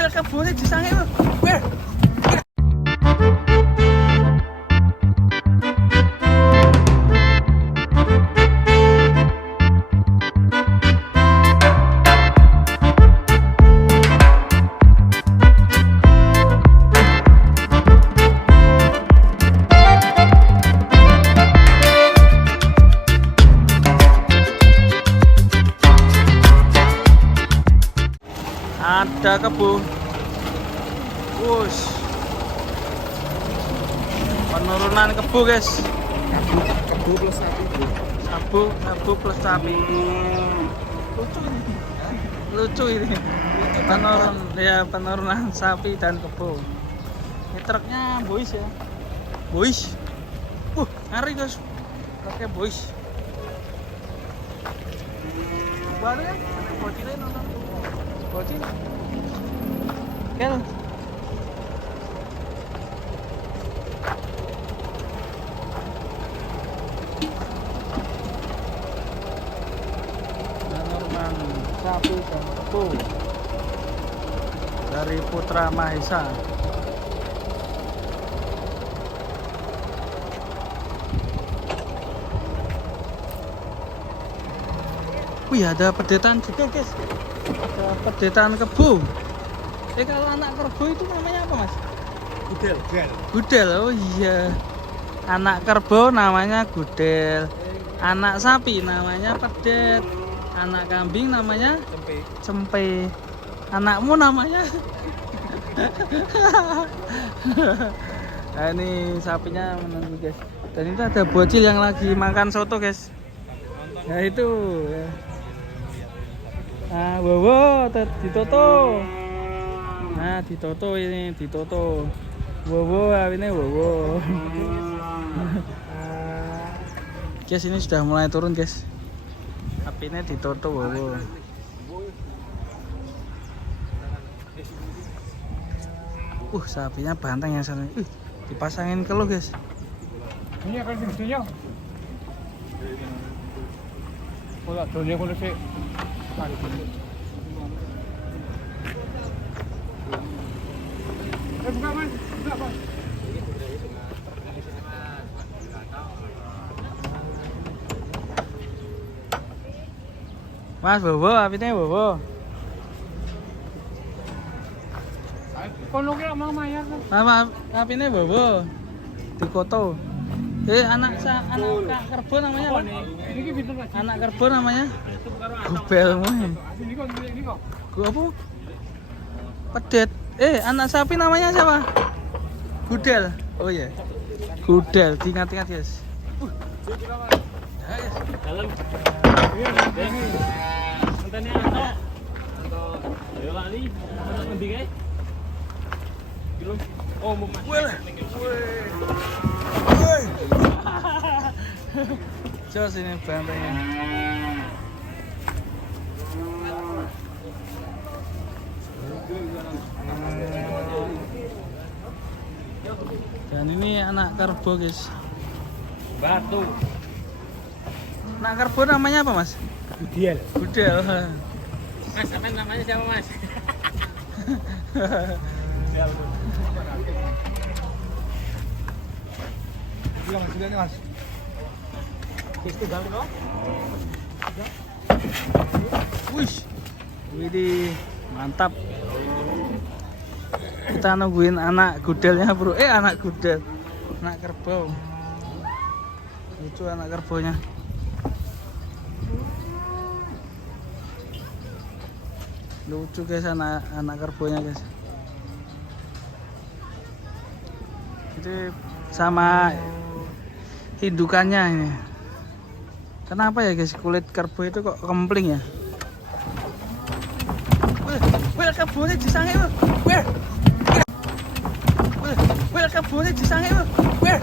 Wel kebune disange wel. Wel. Ada kebo. Wush. Penurunan kebo, guys. Kebo plus sapi. Kebo plus sapi. Lucu ini. Lucu ini. Penurunan sapi dan kebo. Ini truknya boys ya. Boys. Ngeri, guys. Truknya boys. Baru ya? Bocilnya nonton. Bocil. Kel. Penurunan sapi dan kebo dari Putra Mahesa. Wih, ada pedetan juga, guys. Ada pedetan kebo. Kalau anak kerbau itu namanya apa, Mas? Gudel. Gudel. Oh iya. Anak kerbau namanya gudel. Anak sapi namanya pedet. Anak kambing namanya cempe. Anakmu namanya? Nah, ini sapinya menunggu, guys. Dan itu ada bocil yang lagi makan soto, guys. Nah itu. Nah, wow, ditoto. Nah, ditoto ini, ditoto. Wow, ini wow. Guys, ini sudah mulai turun, guys. Apinya ditoto, wow. Sapinya banteng ya sana. Dipasangin keluh, guys. Ini akan fungsinya. Kalau dunia kalau sih. Buka, Mas. Buka, Mas. Mas, bobo, apinya bobo. Kono kira mau mayar kan? Mama, apinya bobo. Dikoto. Anak kerbau namanya apa? Ini pinter lagi. Anak kerbau namanya? Gubelmu. Ini kok. Gua apa? Pedet. Anak sapi namanya siapa? Gudel. Oh iya. Gudel, diingat-ingat, guys. Dalam. Kontennya Anto. Ayo lali. Mana ngendi kae? Belum. Oh, mau mas. Coba sini bantengnya. Dan ini anak kerbau, guys. Batu. Anak kerbau namanya apa, Mas? Gudel. Gudel. Mas, namanya siapa, Mas? Bilang sudah nih, Mas. Itu gang kok. Wih. Widih, mantap. Kita nungguin anak gudelnya, bro. Anak gudel. Anak kerbau. Lucu anak kerbaunya. Lucu, guys, anak kerbaunya, guys. Itu sama indukannya ini. Kenapa ya, guys, kulit kerbau itu kok kempling ya? Wel kebune disange wel. Wel kebune disange wel.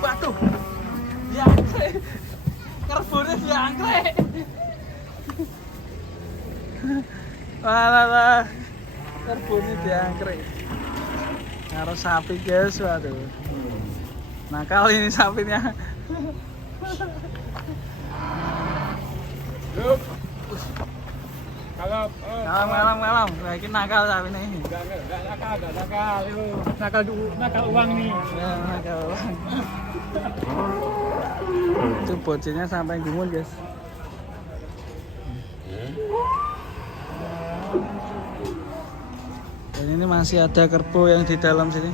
Waduh. Diangkrek. Kerbone diangkrek. Walah. Kerbone diangkrek. Karo sapi, guys, waduh. Nakal ini sapinya. Kalap. Kalem. Nah, ini nakal sapi nih. Enggak nakal. Itu nakal uang nih. Ya, nakal. Itu bocilnya sampai gumun, guys. Dan ini masih ada kerbau yang di dalam sini.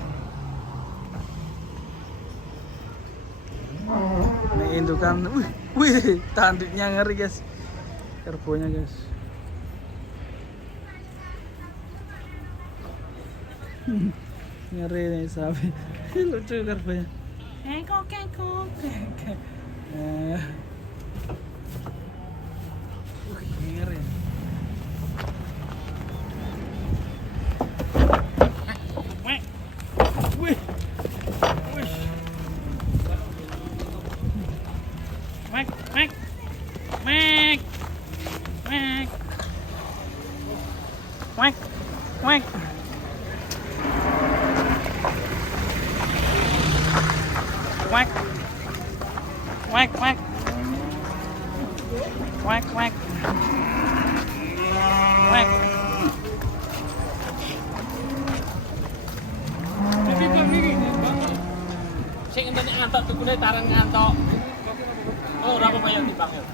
Ini indukan, wih, tanduknya ngeri, guys. Kerbaunya, guys. Ngeri nih sapi. Lucu kerbaunya. Kekok. Ngeri. Wih. Mek. Sing entene ngantok tukune taran ngantok. Oh, ora apa-apa yang dipanggil.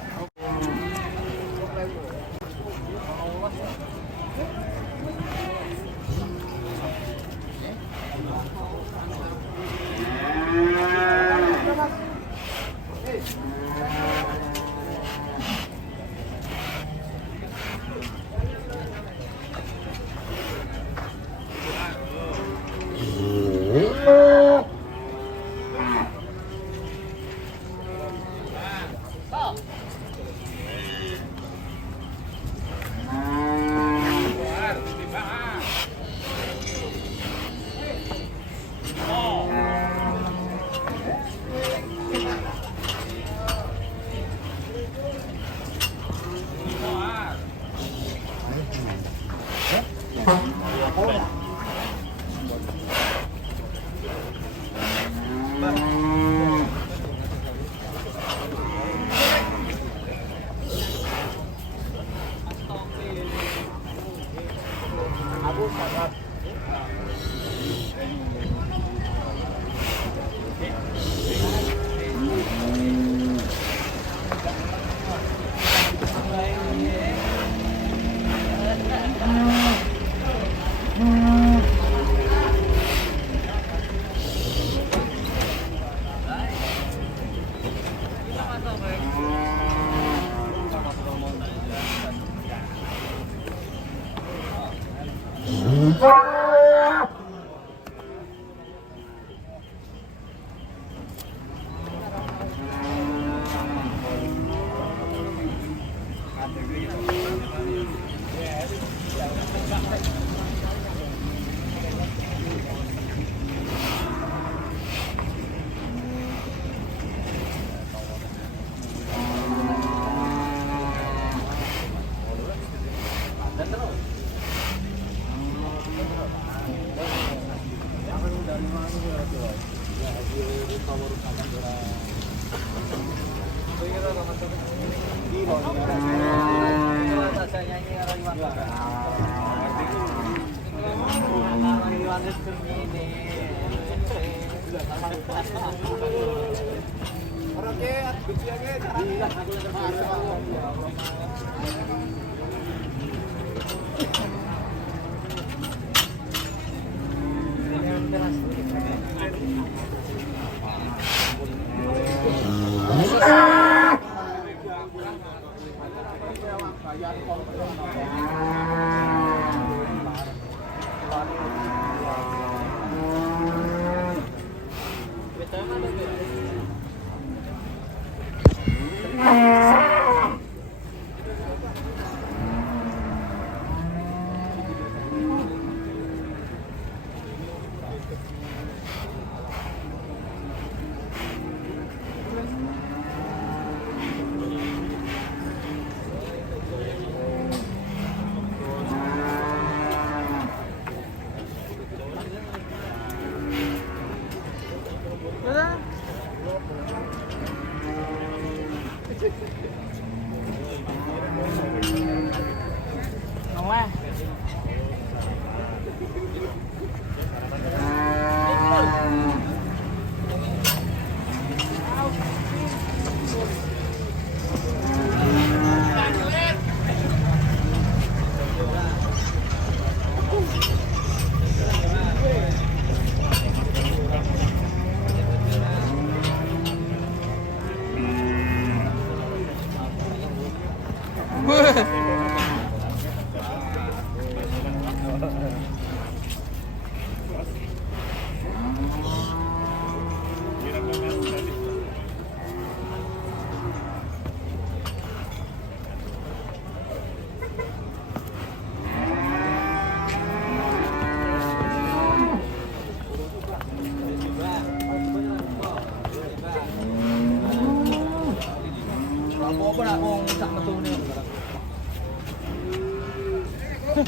Wih,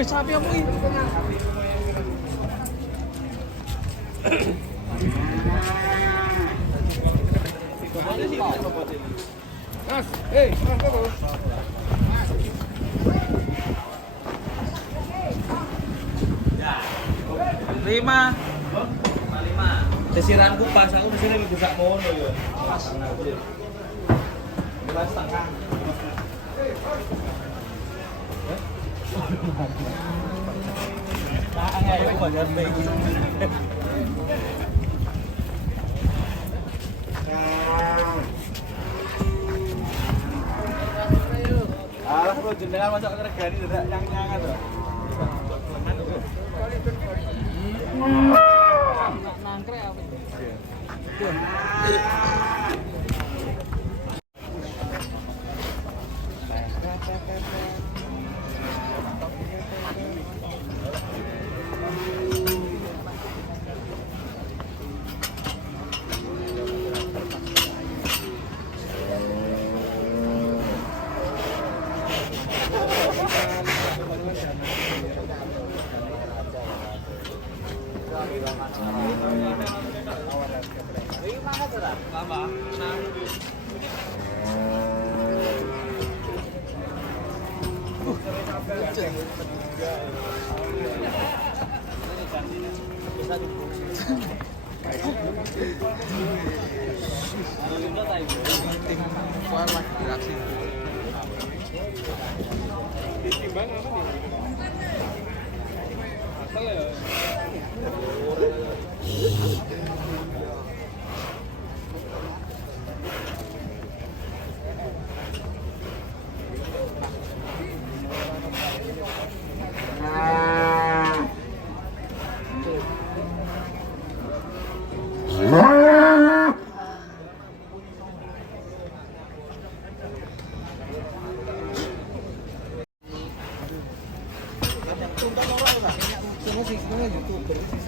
sapi apa ini? Mas, hei, mas apa? Lima. Desiran kupas, aku di sini bisa mono ya. Pas. 5,5. Nah, aku bayar minggu. Alah, lo jenengan masuk regani tidak yang-yangan tuh. Nangkre apa?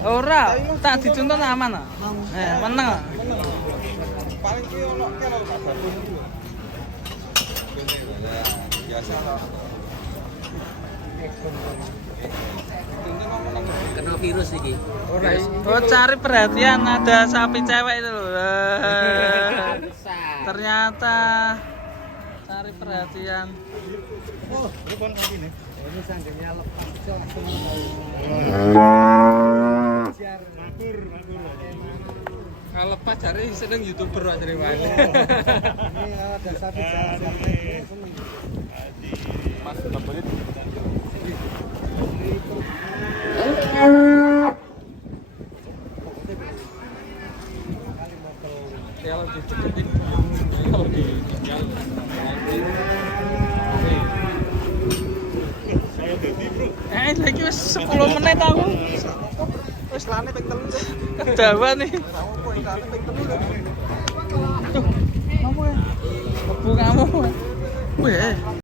Ora, tak dicontoh aman ah. Meneng ah. Paling ki ono kene Pak Batun itu. Biasa lah. Kena virus iki. Oh, cari perhatian ada sapi cewek itu loh. Ternyata cari perhatian. Oh, ini kon ini. Ini sanggenya lepas langsung. Kalau lepas cari seneng YouTuber aja dari mana. Ini ada sapi Mas Babelit. Kalau dicepetin, kalau ditinggal, saya jadi bro. Lagi wis 10 menit aku. Wis lane ping 3. Dawa nih. Kamu kok lane ping 3 lho. Kamu ya? Kebu kamu. Weh.